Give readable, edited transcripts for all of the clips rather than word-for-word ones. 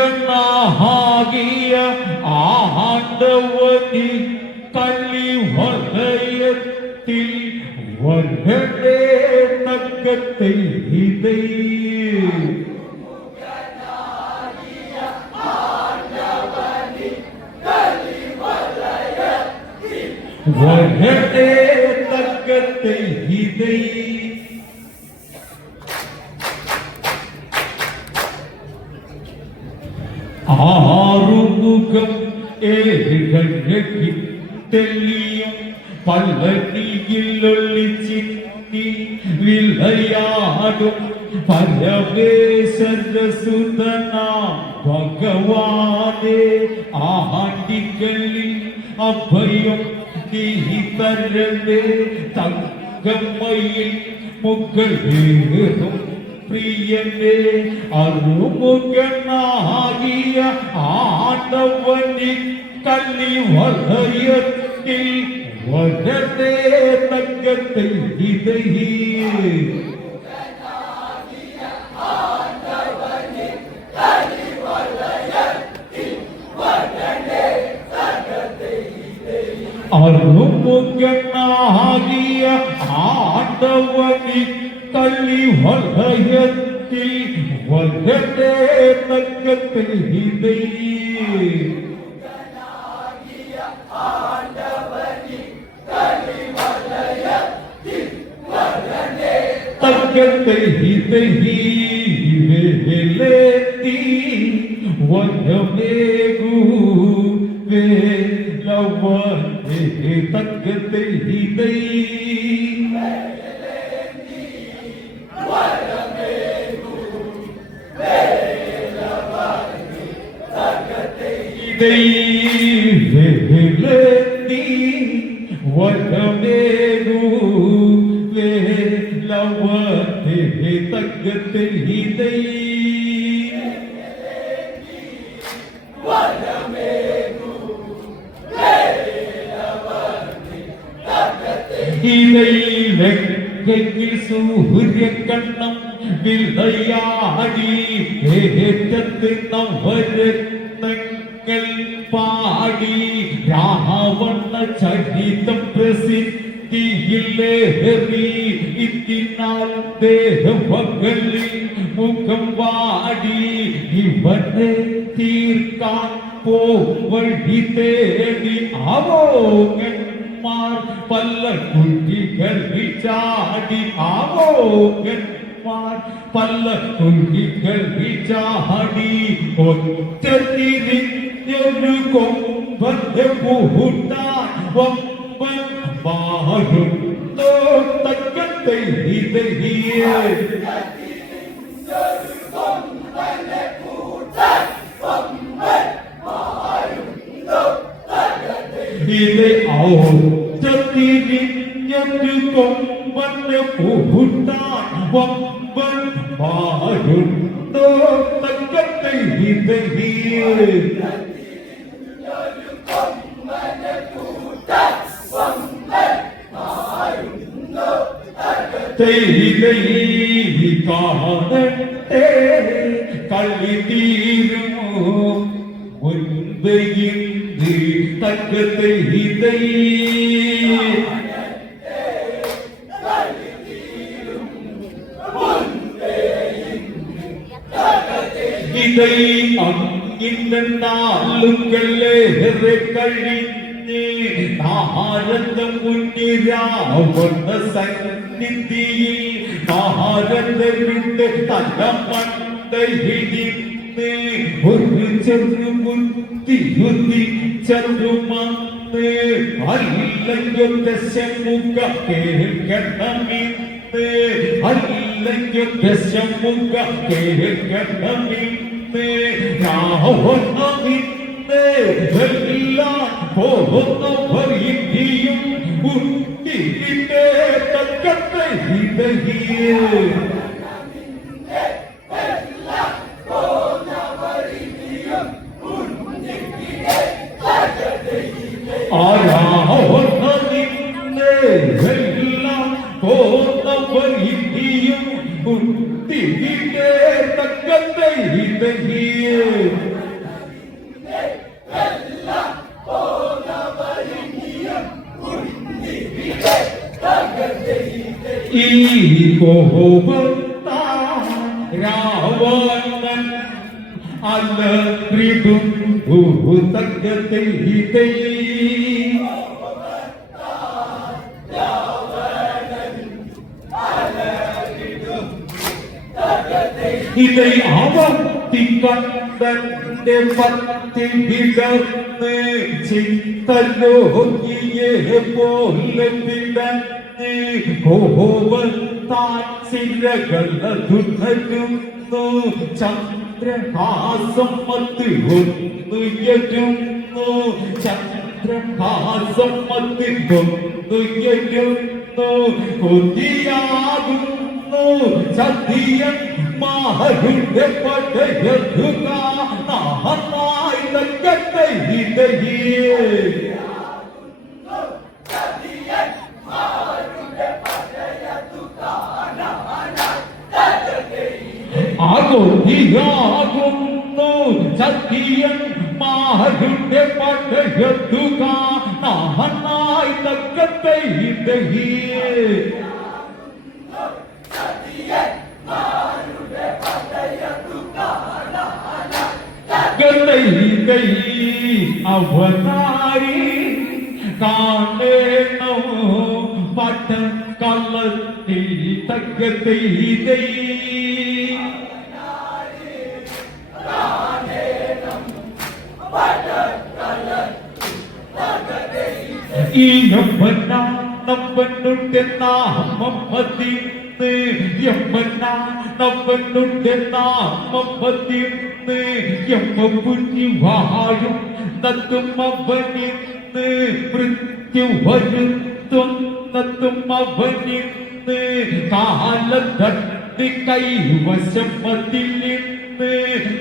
புகனாகிய ஆண்டவனின் கள்ளி வலயத்தில் வர்களே நக்கத்தை இதை வர்களே நக்கத்தை இதை ஆறுமுகம் ஏகி தெளியும் பல்லடியில் ஒளி சின்னி விளையாடும் பரமேஸ்வர சுதனா பகவானே ஆண்டிகளில் அபயம் நீ தரவே தங்கம்மையில் முகவேறும் பிரியனே அருமுகனாகிய ஆண்டவனின் கள்ளி வலயத்தில் வளரே தங்கத்தை இதை அருமுகனாகிய ஆண்டவனின் கள்ளி வலயத்தில் வளரே தங்கத்தை இதை தங்கத்தை இதை வேலேத்தி வனமேகு வேலவனே தங்கத்தை இதை வேலேத்தி வனமேகு வேலவனே தங்கத்தை இதை இதை வெக்கையில் சூரிய கண்ணம் விளையாடி ஏற்றத்து நவரத்னங்கள் பாடி ராவண சரிதம் பிரசித்தியிலேறி இத்தினால் தேவகளில் முகம் வாடி இவனை தீர்க்கான் போவழி தேடி ஆவோங்கள் பல்ல குட்டிகள் விசாடி ஆவோங்கள் பல்ல குட்டிகள் விசாடி ஒற்றத்திரிஞ்சொரு கொம்பந்த பூட்டான் ஒம்பன் மாறும் தோட்டத்தை இதையே இதை ஒற்றத்திரிஞ்சொரு கொம்பந்த பூட்டான் ஒம்பன் மாறும் தோட்டத்தை இதையே தெய்தை காணட்டே கள்ளி தீருமோ ஒன்று இன்று தங்கத்தை இதை இதை அங்கின்ற நாளுங்களே கழிந்து ஆனந்தம் உன்னிராவண சந்நிதியில் ஆனந்தமிழ்ந்த தன்னமண்டை இடித்து ஒரு சென்று முத்தி யுத்தி சென்று மந்து அல்லையொத்த செம்முக கேட்கணமிந்து அல்லையொத்த செம்முக கேட்கணமிந்து ராவணமிந்து எல்லாம் போனவர் இந்தியும் உண்டிகிட்டே தக்கத்தை இதையே ஆராவணமிந்து எல்லாம் போனவர் இந்தியும் உண்டிகிட்டே தக்கத்தை இதையே ഈ കോപത്താ രാവണൻ അലറിടും ഭൂതകത്തെ ഇதை ആവർത്തിക്കണ്ടന്റെ പത്തി വിടർന്ന് ചിത്തലോകിയെ പോലെ വിടർന്ന് കോപത്താൽ ചിരകളതുണരുന്നു ചന്ദ്രഹാസം മത്ത് ഒന്നുയരുന്നു ചന്ദ്രഹാസം മത്ത് ഒന്നുയരുന്നു കൊതിയാകുന്നു സത്യം മാരുടെ പടയതുക നാഹായി തക്കത്തെ ഇതയേ ആകുന്നു സത്യം മാരുടെ പടയതുക നാഹായി തക്കത്തെ ഇതയേ അവതാരി കാണേണോ പട്ട കള്ളത്തിൽ തക്കത്തെ ഈ നമ്മനുടെ നാമമതിന്ന് യമ്മന നമ്മനുടെ നാമമതിന്ന് യമ്മ പുഞ്ഞി വാഴും നത്തും അവനിന്ന് മൃത്യു വരുത്തുന്നതും അവനിന്ന് കാലത്തട്ടി കൈവശം അതിലിന്ന്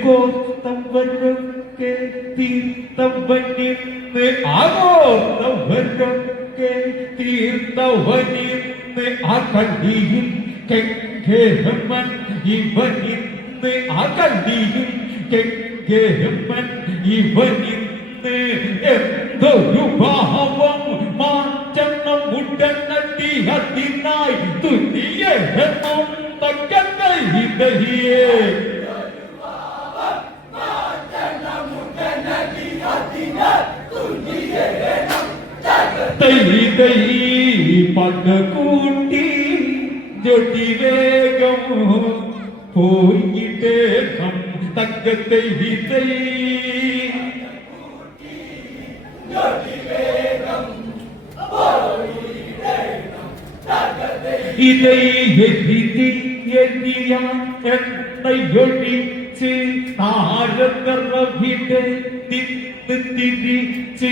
കോത്തവരൊക്കെ തീർത്തവനിന്ന് ആകോത്തവരൊക്കെ തീർത്തവനിന്ന് അകടിയും കെങ്കേമൻ ഇവനിന്ന് അകടിയും കെങ്കേമൻ ഇവനിന്ന് എന്തൊരു ഭാവം മാറ്റണം ഉടനടി അതിനായി തുനിയണം തക്കത്തെ ഇതഹിയേ പടകൂട്ടി ജൊടി വേഗം പോയിട്ടേകം തക്കത്തെ ഇതൈ എണ്ണയൊഴിച്ച് താരകറവിടെ തിരിച്ച്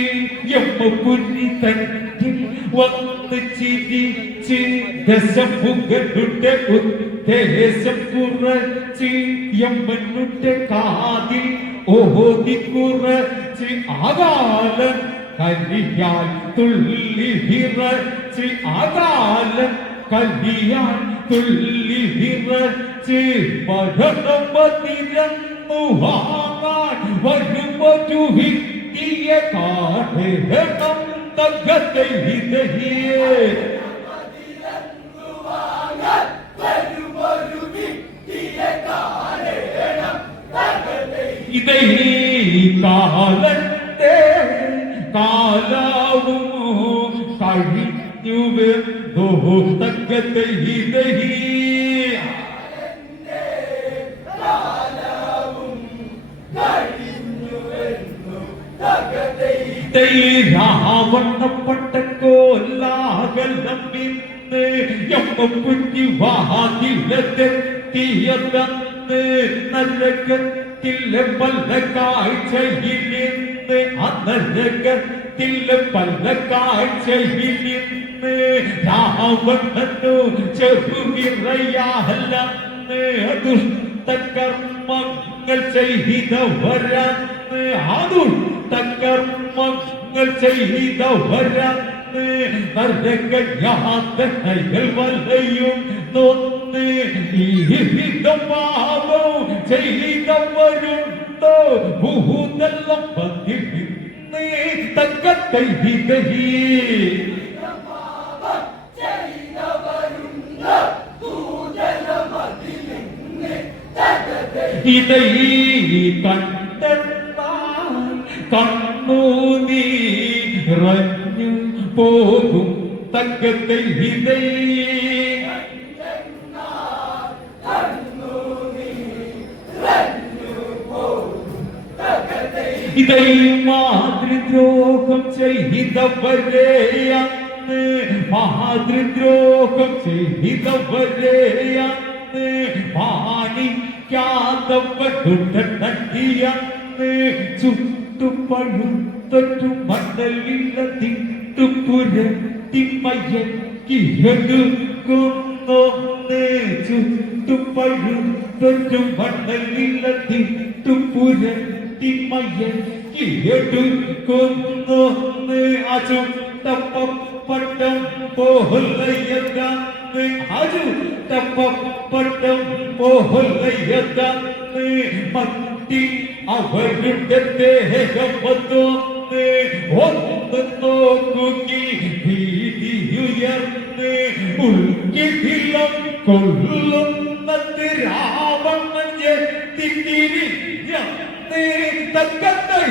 യമ്മപുരി തന്നിൽ വന്ന് ചിരിച്ച് ദശമുഖരുടെ ഉദ്ദേശം കുറച്ച് യമ്മനുടെ കാതിൽ ഓതി കുറച്ച് ആകാലം കലിയാൽ തുള്ളി വിറച്ച് ആകാലം കലിയാൽ തുള്ളി വിറച്ച് മരണം പതിരന്നു വാങ്ങാൻ വരുമൊരു ഹിന്ദിയ കാഠേണം തകത്തെ ഇതഹിയേ ഇതൈ കാലത്തെ കാലാവും കഴിഞ്ഞുവെന്തോ തക്കത്തെ ഇതഹി രാവണപ്പെട്ട കോലാകലം ഇന്ന് യമ്മപുറ്റി വാതിലെത്തിയതന്ന് നരകത്തിലെ പല കാഴ്ചയിലിന്ന് അനരകത്തിലെ പല കാഴ്ചയിലിന്ന് രാവണനു ചെറുവിറയാലന്ന് ദുഷ്ടകർമ്മങ്ങൾ ചെയ്തവരന്ന് ദുഷ്ടകർമ്മങ്ങൾ ചെയ്തവരന്ന് നരകയാതനകൾ വലയും നൊന്ന് ഈ വിധം പാപം ചെയ്തവരുണ്ട് കണ്ടോ ഭൂതലം പതിവിന്ന് തക്കത്തൈ ഇതൈ കണ്ടെന്നാൽ കണ്ണു നീറഞ്ഞു പോകും തക്കത്തൈ ഇതൈ ഇതൈ മാതൃദ്രോഹം ചെയ്തവരെയന്ന് മാതൃദ്രോഹം ചെയ്തവരെയന്ന് മാനിക്കാതവടുടനടിയന്ന് ചുട്ടുപഴുത്തൊരു മണലിലതിട്ടുപുരട്ടിമയക്കിയെടുക്കുന്നൊന്ന് ചുട്ടുപഴുത്തൊരു മണലിലതിട്ടുപുരട്ടിമയക്കിയെടുക്കുന്നൊന്ന് അചുട്ടപ്പട്ടം പോലയതാന്ന് അചുട്ടപ്പട്ടം പോലയതാന്ന് മത്തി അവരുടെ ദേഹം വന്നോന്ന് ഒന്ന് നോക്കുകി ഭീതിയുയർന്ന് ഉൾക്കിടിലം കൊള്ളുന്നത് രാവണൻ എത്തിരിഞ്ഞ് തക്കത്തൈ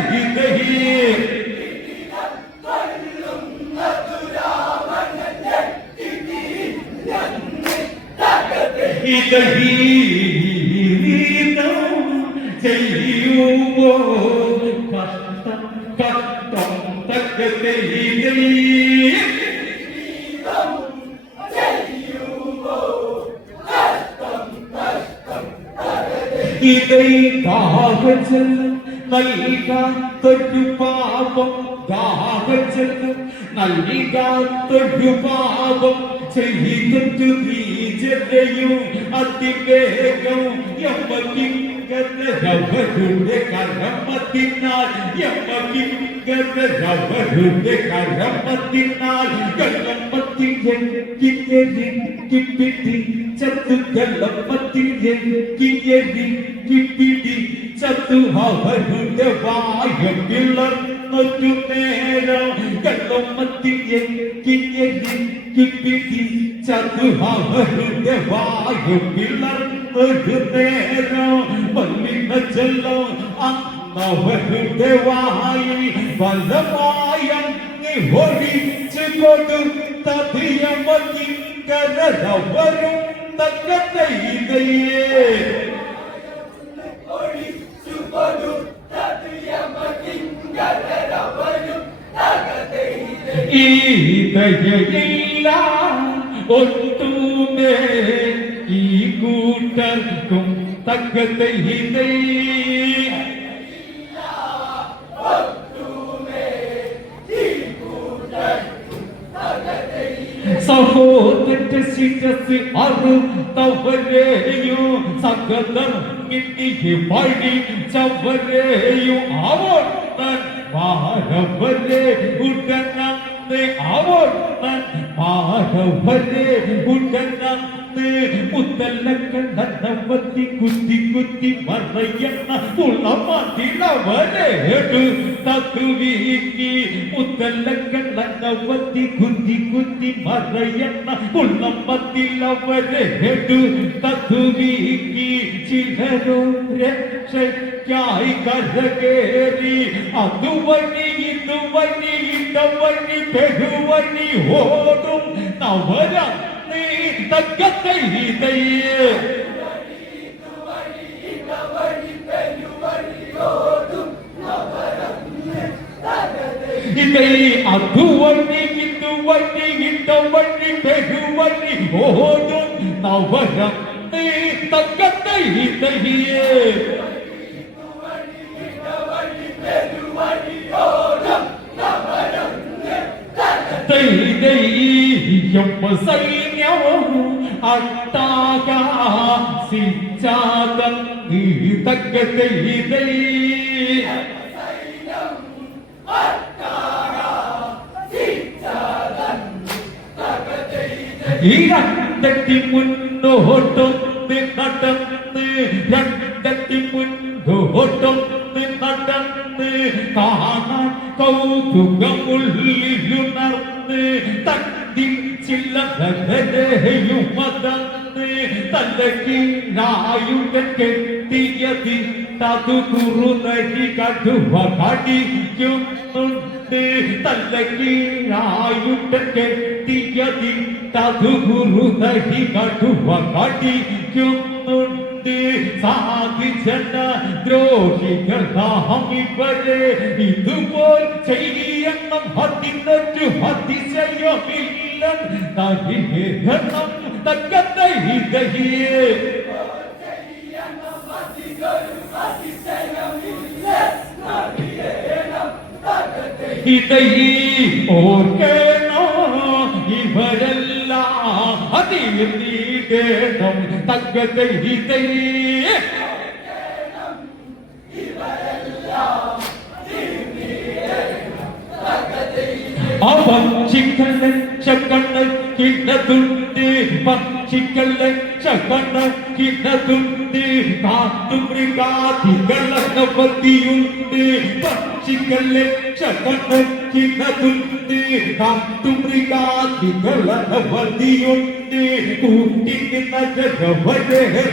ചെയ്യുമോ കഷ്ടം കഷ്ടം തക്കത്തൈ ഇതൈ ദാഹജൽ നൽകാത്തൊരു പാപം ദാഹജൽ നൽകാത്തൊരു പാപം ചെയ്തിട്ടു നീ ജനയും അതിവേഗം യമ്മകിങ്കരവരുടെ കരമത്തിനാൽ യമ്മകിങ്കരവരുടെ കരമത്തിനാൽ കരമത്തിൽ കിപ്പിടി ചത്തുകലപ്പത്തിൽ കിപ്പിടി ചത്തു അവരുടെ വായ പിളർന്നൊരു നേരം കള്ളമത്തിൽ കിപ്പിടി ചത്തു അവരുടെ വായ പിളർന്നൊരു നേരം പല്ലിന ചെല്ലോ അന്നവരുടെ വായിൽ ബലമായങ്ങി ഒഴിച്ചു കൊടുത്തതിയമകിങ്കരവരും തക്കത്തൈതയേ ഈ ദയയില്ല ഒട്ടുമേ ഈ കൂട്ടർക്കും തക്കത്തൈതൈ സഹോദര ശിരസ് അറുത്തവരെയോ സകലം കിട്ടിയ പഴി ചവരെയോ അവർ തൻ മാരവരെ ഉടനെ അവർ തൻ മാരവരെ ഉടനെ മുത്തല്ലക്കണ്ണവത്തി കുത്തി കുത്തി മറയണ്ണ ഉളമതിലവരേടു തത്തുവീക്കി മുത്തല്ലക്കണ്ണവത്തി കുത്തി കുത്തി മറയണ്ണ ഉളമതിലവരേടു തത്തുവീക്കി ചിലരോ രക്ഷയ്ക്കായി കരകേറി അതുവഴി ഇതുവഴി ഇടവഴി പെരുവഴി ഓടും നവര തക്കത്തൈതയേ ഇതൈ അതുവഴി ഇതുവഴി ഇടവഴി പെരുവഴി ഓടും നവരം തക്കത്തൈതയേ സൈന്യവും അട്ടാകാശിച്ചാതം തക്കത്തൈതൈ രണ്ടടി മുന്നോട്ടും നടന്ന് രണ്ടടി മുന്നോട്ടും കൗതുകമുള്ളിലുണർന്ന് തട്ടിൽ ചില്ലറയും മതന്ന് തലകീഴായുടെ കെട്ടിയതി തതു കുറുനരി കടുവ കടിക്കുന്നുണ്ട് തലകീഴായുടെ കെട്ടിയതി തതു കുറുനരി കടുവ കടിക്കുന്നുണ്ട് സാധിച്ചന ദ്രോഹികൾ നാം ഇവരെ ഇതുപോൽ ചെയ്യണം അതിനൊരു അതിശയമില്ല തരികണം തക്കത്തെ ഇതയെ ഇതയി ഓർക്കണോ ഇവരെല്ലാം അതിർന്നീകണം തക്കത്തെ ഇതയെ അവൻ ചിക്കന് ചക്കണ് കിടതുണ്ട് പക്ഷികളെ ചക്കണ് കിടതുണ്ട് കാട്ടുമൃഗാദികളപതിയുണ്ട് പക്ഷികളെ ചക്കണ് കിടതുണ്ട് കാട്ടുമൃഗാദികളപതിയുണ്ട് കൂട്ടിന് നരകവരേറയതുണ്ട്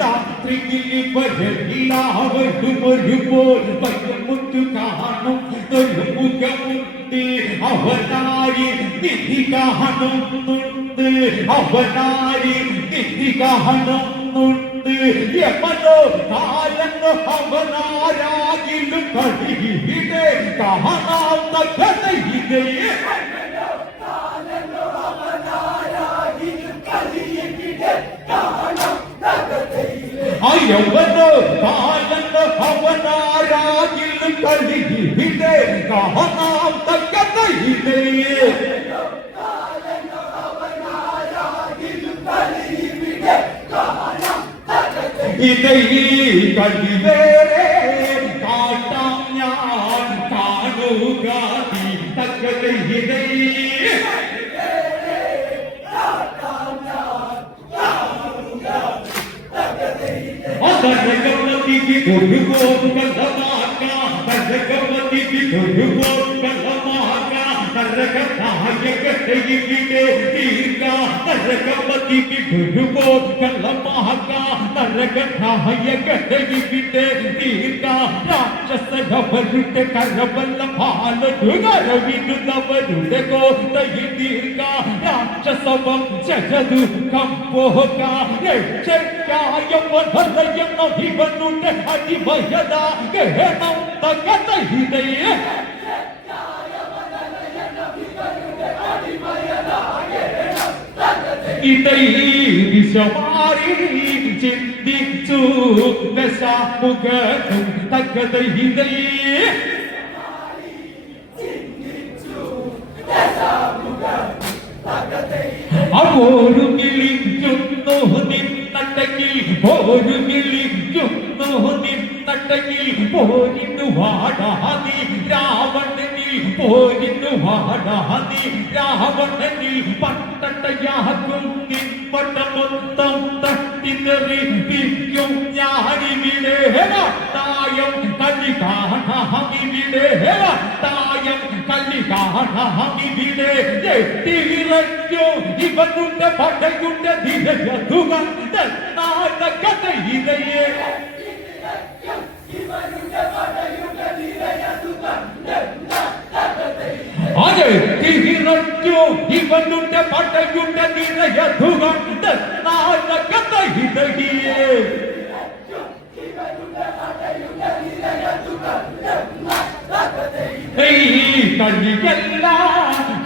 രാത്രിയിൽ ഇവരെല്ലാവരും ഒരുപോൽ പയ്യമുറ്റു കാണും ഒരു മുഖമുണ്ട് അവനായി നിധി കാണുന്നുണ്ട് അവനായി നിധി കാണുന്നുണ്ട് യമനോ കാലനോ അവനാരാകിലും കഴിയിടെ കാണാത്ത കഥയിതേ അയവനോ കാലനോ അവനാരാകിലും കഴിയിടെ കാണാത്ത കഥയിതേ ഇതൈ കഴിവേറെ കാട്ടാം ഞാൻ കാണുക നീ തക്കത ഇതൈ അതരകമതിക്ക് കൊണ്ടുപോകും കലമാക്കാം അതരകമതിക്ക് കൊണ്ടുപോകും കലമാക്കാം നരകനായകയുടെ തീർക്ക നരകമതിക്ക് കൊണ്ടുപോകും കലമാക്കാം നരകനായകയുടെ തീർക്ക രാക്ഷസവരുടെ കരവല്ല ഭാലരുകരവിടുന്നവരുടെ കോട്ടയിൽ തീർക്ക രാക്ഷസവം ജഗതു കമ്പോക രക്ഷയ്ക്കായ വധലയെന്ന ഇവനുടെ അടിമയത ഗഹനം തകത ഹൃദയ ഇതൈ വിശ്വമാരി ചിന്തിച്ചു ദശാമുഖം തകത ഹൃദയ അവോരു വിളിക്കുന്നു നിന്നട്ടയിൽ ഒരു വിളിക്കുന്നു നിന്നട്ടയിൽ പോരിന്നു വാടാതി രാവണനിൽ പോരിന്നു വാടാതി രാവണനിൽ പട്ടട്ടയാകും നിൻപട്ടമൊത്തം തട്ടിതെറിപ്പിക്കും ഞാനിവിടെ തായം കലി കാണാമിവിടെ തായം കലി കാണാമിവിടെ എട്ടിവിറഞ്ഞു ഇവനുടെ പടയുടെ ധീരയതുക കഥ ഇതയെ അതെത്തിവിറഞ്ഞു ഇവനുടെ പടയുടെ ധീരയതുക കഥ ഇതയെ കലിയല്ല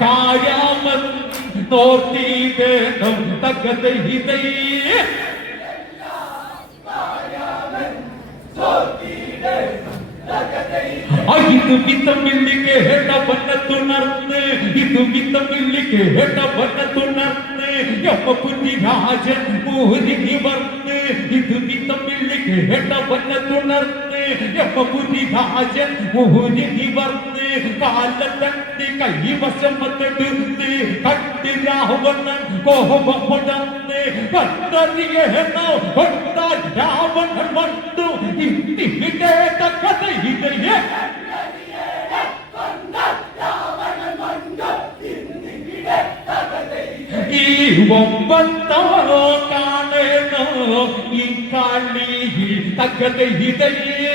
കായാമൻ നോർത്തീകേണം തകത ഇതയെ ഇത് വിത്തമില്ലിക്ക് ഹേട്ടവണ്ണത്തുണർന്ന് ഇത് വിത്തമില്ലിക്ക് ഹേട്ടവണ്ണത്തുണർന്ന് യമ്മപുരി രാജൻ മൂരി നിവർന്ന് ഇത് വിത്തമില്ലിക്ക് ഹേട്ടവണ്ണത്തുണർന്ന് യമ്മപുരി രാജൻ മൂരി നിവർന്ന് കാലത്തട്ടി കൈവശമത്തെടുത്ത് കട്ടി രാവണൻ കോപമുടന്ന് കണ്ടറിയണോ കൊണ്ടാൽ രാവണൻ വന്നു ഇവിടെ കഥ ഇതയെ തകതയിതയേ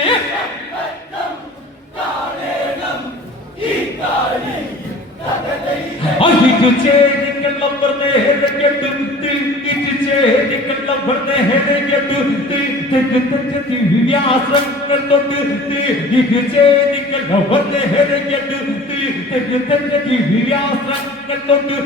അഹിതു ചേരിക്കള്ളം പറഞ്ഞെടുത്ത് ഇരു ചേരിക്കള്ളം പറഞ്ഞെടുത്ത് ദിവ്യാസങ്ങൾ തൊട്ട് ഇരു ചേരിക്കള്ളം പറഞ്ഞെടുത്ത് ദിവ്യാസങ്ങൾ തൊട്ട്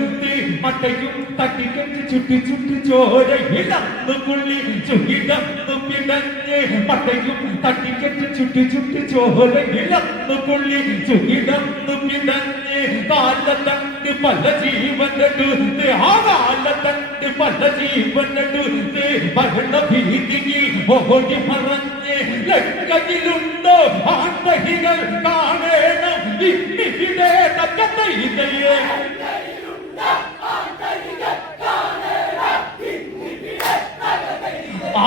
മട്ടയും തട്ടിക്കെട്ട് ചുട്ടി ചുട്ടി ചോര ഇടന്നു പുള്ളി ചുകിടന്നു പിടഞ്ഞ് മട്ടയും തട്ടിക്കെട്ട് ചുട്ടി ചുട്ടി ചോര ഇടന്നു പുള്ളി ചുകിടന്നു പിടഞ്ഞ് കാലത്തണ്ട് പല ജീവനെടുത്ത് ആ കാലത്തണ്ട് പല ജീവനെടുത്ത് മരണ ഭീതിയിൽ ഓടി മറഞ്ഞ് ലങ്കയിലുണ്ടോ ആൺമഹികൾ കാണേണം ഇവിടെ തക്കതയിതയേ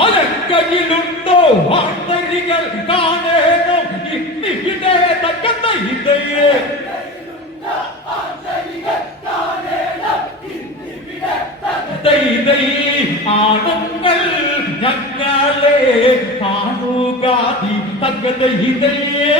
ആലങ്കയിലുണ്ടോ ആൺമഹികൾ കാണേണം ഇവിടെ തക്കതയിതയേ ആണുങ്ങൾ ഞങ്ങളെ കാണുകാതി തകതയിതയേ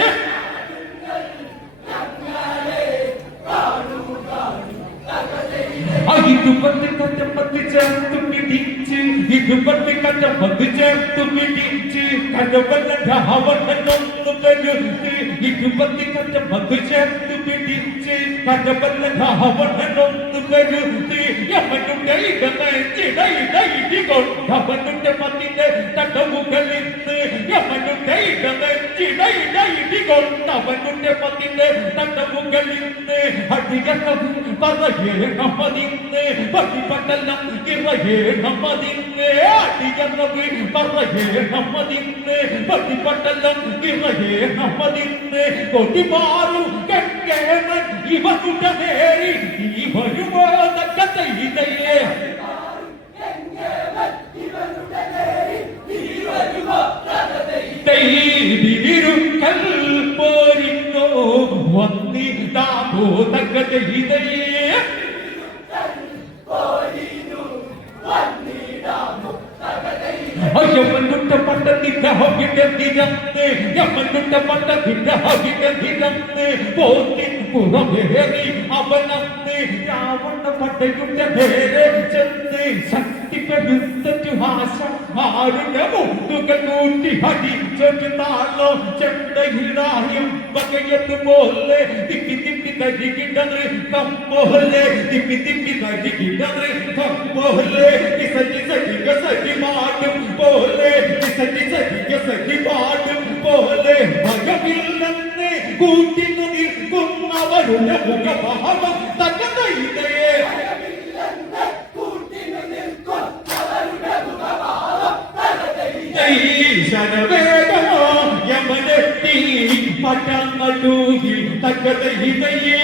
ഇതുപത്തി കറ്റപ്പത്തി ചേർത്ത് പിടിച്ച് ഇതുപത്തി കറ്റപ്പത്തി ചേർത്ത് പിടിച്ച് കടവല്ല രാവണനൊന്നു കരുത്ത് ഇതുപത്തി കറ്റപ്പത്തി ചേർത്ത് പിടിച്ച് കടവല്ല രാവണനൊന്നു കരുത്ത് യമനുടെ ഇടനെഞ്ചിടയിടയിടികൊണ്ടവനുടെ മതിന്റെ തടവുകളിന്ന് യമനുടെ ഇടനെഞ്ചിടയിടയിടികൊണ്ടവനുടെ മതിന്റെ തടവുകളിന്ന് അടിയണം പറയണം മതിന്ന് പതിപട്ടലം ഇറയേണം മതിന്ന് അടിയണം പറയണം മതിന്ന് പതിപട്ടലം ഇറയേണം മതിന്ന് കൊടിമാറു കെക്കേണൻ ഇവരുടെ നേരി ഈ വരുമോ തക്കതയിതയേ തൈതിരുക്കൽ പോരിന്നോ വന്നിതാമോ തക്കതയിതയേ യമനുട്ട പട്ടത്തിന്റെ ഹവിടതിരന്ന് യമനുട്ട പട്ടത്തിന്റെ ഹവിടതിരന്ന് പോത്തിൻ പുറമേറി അവനന്ന് രാവണ പട്ടയുടെ നേരെ ചെന്ന് ശക്തി പെരുത്തു ആശ ആരുടെ മുട്ടുകൾ കൂട്ടി ഹരിച്ചൊരു താളോ ചെണ്ടയിടായും വകയതുപോലെ തിപ്പി തിപ്പി തരികിടറ് കമ്പോലെ തിപ്പി തിപ്പി തരികിടറ് കമ്പോലെ സജി സജിക സജി മാടും പോലെ സജി സജിക സജി മാടും പോലെ ഭഗവില്ലെന്ന് കൂട്ടിനു നിൽക്കുന്നവരുടെ മുഖഭാവം തകതയിതയേ ശരവേഗമോ യമനെത്തി പട്ടങ്ങൂഹി തകതയിതയേ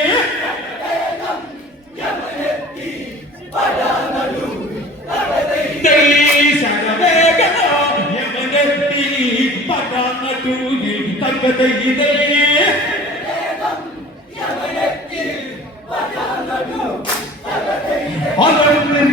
ശരവേഗമോ യമനെത്തി പട്ടങ്ങൂഹി തകതയിതയേ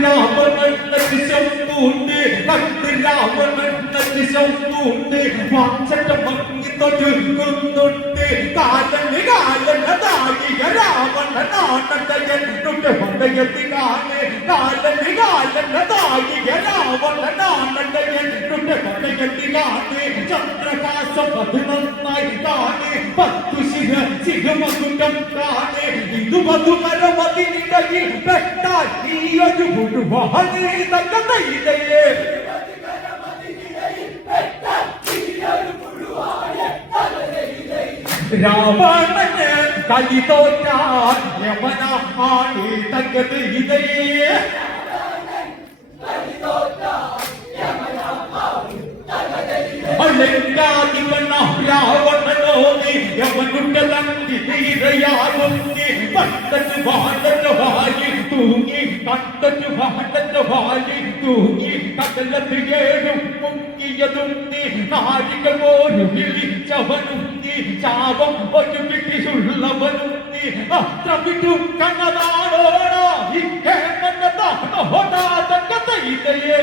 രാവണനത്തി ശമ്പൂണ്ട് കത്ത് രാവണനത്തി ശമ്പൂണ്ട് വാച്ചട്ട ഭംഗി തൊടുക്കുന്നുണ്ട് കാലന് കാലനതാകിയ രാവണനാണതയനുടെ ഹൃദയത്തി കാല് കാലന് കാലനതാകിയ രാവണനാണതയനുടെ ഹൃദയത്തി കാല് ചന്ദ്രകാശം അത് നന്നായി കാല് പത്തു ശിഖമസുഖം കാല് ഇത് മധുമരമതിനിടയിൽ പെട്ടാൽ നീ ഒരു മുഴുവനെ തകതയിതയേ രാവണന് കലി തോറ്റാൽ യമന ആടി തകതയിതയേ രാവണനോടി യമനുടെ തങ്കിരയാകുന്നി പട്ടു വാഴി തൂങ്ങി കട്ടു വാഴി തൂങ്ങി കടലത്ത് ഏഴും മുങ്ങിയതുന്നി നാഴികൾ പോലും വിളിച്ചവനുന്നി ചാപം ഒരു വിട്ടിയുള്ളവനുന്നി അത്ര വിട്ടു കണ്ണതാണോടാ ഇതയേ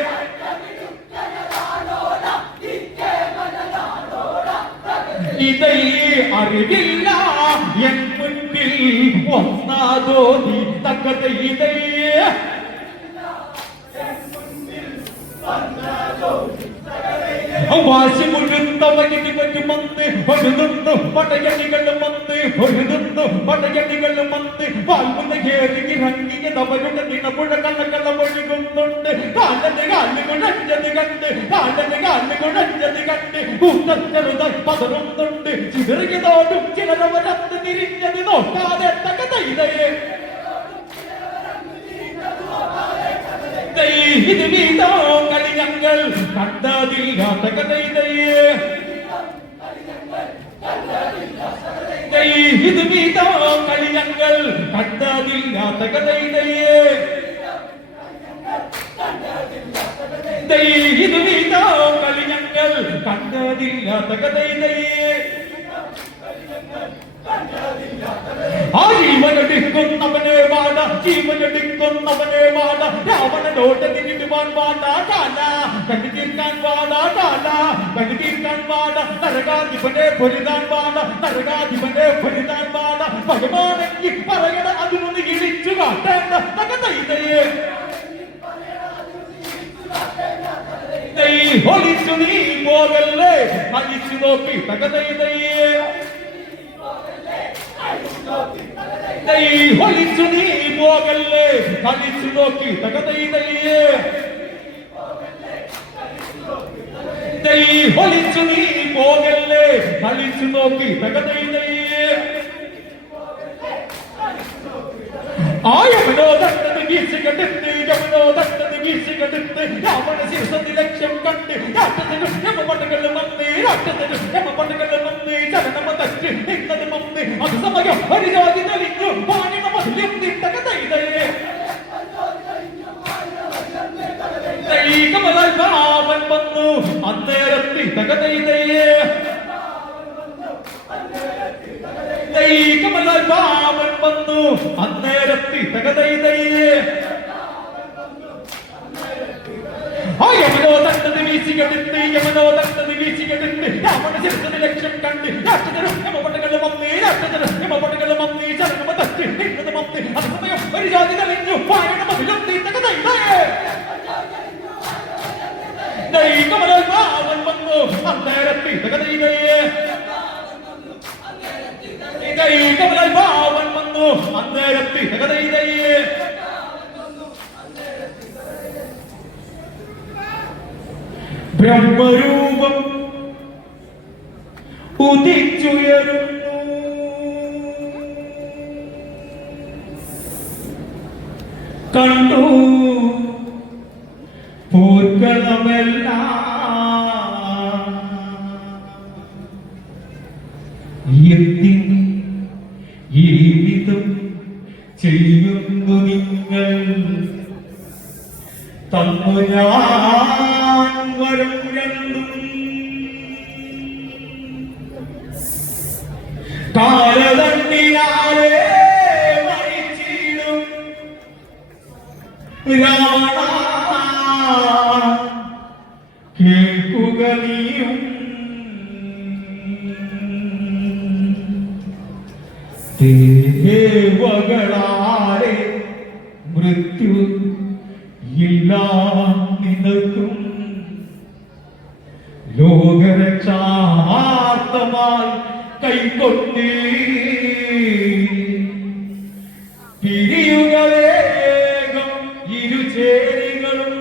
ഇതേ അറിവില്ല എൻ മുൻപിൽ ഒന്നാതോ നീ തക്കത ഇതേ വാശി മുഴുത്തവകിന് വരുമന്ന് പൊഴുതുന്നു പടയണികളും വന്ന് പൊഴുതുന്നു പടയണികളും വന്ന് വാൽമുന്ന കേറി ഇറങ്ങിയതവരുടെ നിണപുഴ കണ്ണകള ഒഴുകുന്നുണ്ട് കാലന് കാല് കുഴഞ്ഞത് കണ്ട് കാലന് കാല് കുഴഞ്ഞത് കണ്ട് കൂട്ടച്ചെറുതായി പതറുന്നുണ്ട് ചിതറിയതോടും ചിലരവരത്ത് തിരിഞ്ഞത് നോക്കാതെ തകതയിലയെ ഇത് വീതോ കളി ഞങ്ങൾ കണ്ടതില്ലാത്ത കഥയിതയെ ഇത് വീതോ കളി ഞങ്ങൾ കണ്ടതില്ലാത്ത കഥയിതയെ ഇത് വീതോ കളി ഞങ്ങൾ കണ്ടതില്ലാത്ത കഥയിതയെ ആ ജീവനെടുക്കുന്നവനെ വാട ജീവനെടുക്കുന്നവനെ വാട രാവണനോട് തിരിടുവാൻ വാട കാല കണ്ടു തീർക്കാൻ വാട കാല കണ്ടു തീർക്കാൻ വാട നരകാധിപനെ പൊരുതാൻ വാട നരകാധിപനെ പൊരുതാൻ വാട ഭഗവാനെങ്കിൽ പറയണ അതിനൊന്ന് ഇടിച്ചു കാട്ടേണ്ട തകതയിതയെ ഒളിച്ചു നീ പോകല്ലേ അലിച്ചു നോക്കി തകതയിതയെ ഒളിച്ചു നീ പോകല്ലേ കളിച്ചു നോക്കി തകതയിതയെ ഒളിച്ചു നീ പോകല്ലേ കളിച്ചു നോക്കി തകതയിതയെ ആയമനോ തട്ടത് വീശി കണ്ടെത്ത് യമനോ തട്ടത് വീശി കണ്ടെത്ത് രാവണ ശിരസത്തിൽ ലക്ഷ്യം കണ്ട് രാട്ടത്തിന് യമപടകളും വന്ന് രാട്ടത്തിന് യമപടകളും വന്ന് ചലനമ തച്ച് നിന്നത് വന്ന് അത് സമയം പരിജാതി തെളിഞ്ഞു പാണിന മതിലും തകതയിതയെ കമലാൽ രാമൻ വന്നു അന്നേരത്തിൽ തകതയിതയെ കമലാൽ രാമൻ വന്നു അന്നേരത്തിൽ തകതയിതയെ യമനോ തട്ടത് വീശിക്കെടുത്ത് യമനോ തട്ടത് വീശിക്കെടുത്ത് രാവണ ശിരസത്തിൽ ലക്ഷ്യം കണ്ട് രാക്ഷസരും യമപടകൾ വന്ന് രാക്ഷസരും യമപടകൾ വന്ന് ചലനമ തച്ച് നിന്നത് വന്ന് അത് സമയം ഒരു ജാതി തെളിഞ്ഞു പായണ മതിലും തകതയിതയെ കമലാൽ രാമൻ വന്നു അന്നേരത്തിൽ തകതയിതയെ കമലാൽ രാമൻ വന്നു അന്നേരത്തിൽ തകതയിതയെ ബ്രഹ്മരൂപം ഉദിച്ചുയരുന്നു കണ്ടു പോർക്കളമെല്ലാം എന്തിന് ഈ വിധം ചെയ്യുന്നു നിങ്ങൾ തന്നു ഞാൻ വരും രണ്ടും കാലതണ്ടിനാലേ മരിച്ചിടും രാവണ കേൾക്കുക നീയും ദേവകളാരെ മൃത്യു ഇല്ല നിനക്കും ലോകരക്ഷാർത്ഥമായി കൈക്കൊണ്ടേ പിരിയുക വേഗം ഇരുചേരികളും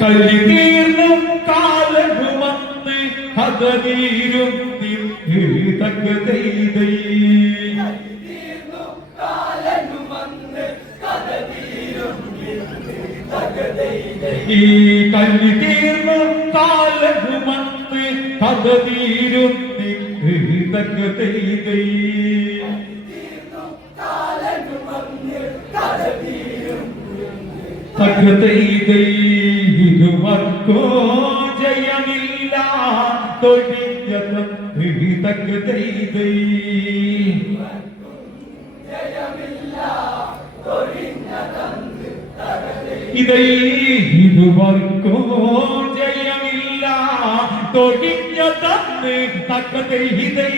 കല്ലി തീർന്നും കാലകുമന്ന് കഥനീരും തകതയിതൈ ഈ കല്ലി തീർന്നു കാലകുമന്ന് കഥനീരും തകതയിതൈ തകതയിതൈ ഇരുവർക്കോ ജയമില്ല തൊഴിഞ്ഞതും തകതയിതൈ ജയമില്ല തൊഴിഞ്ഞതും തകതയിതൈ ഇതൈ ഇരുവർക്കോ ജയമില്ല തൊഴിഞ്ഞ തന്ന് തക്കതൈ ഇതൈ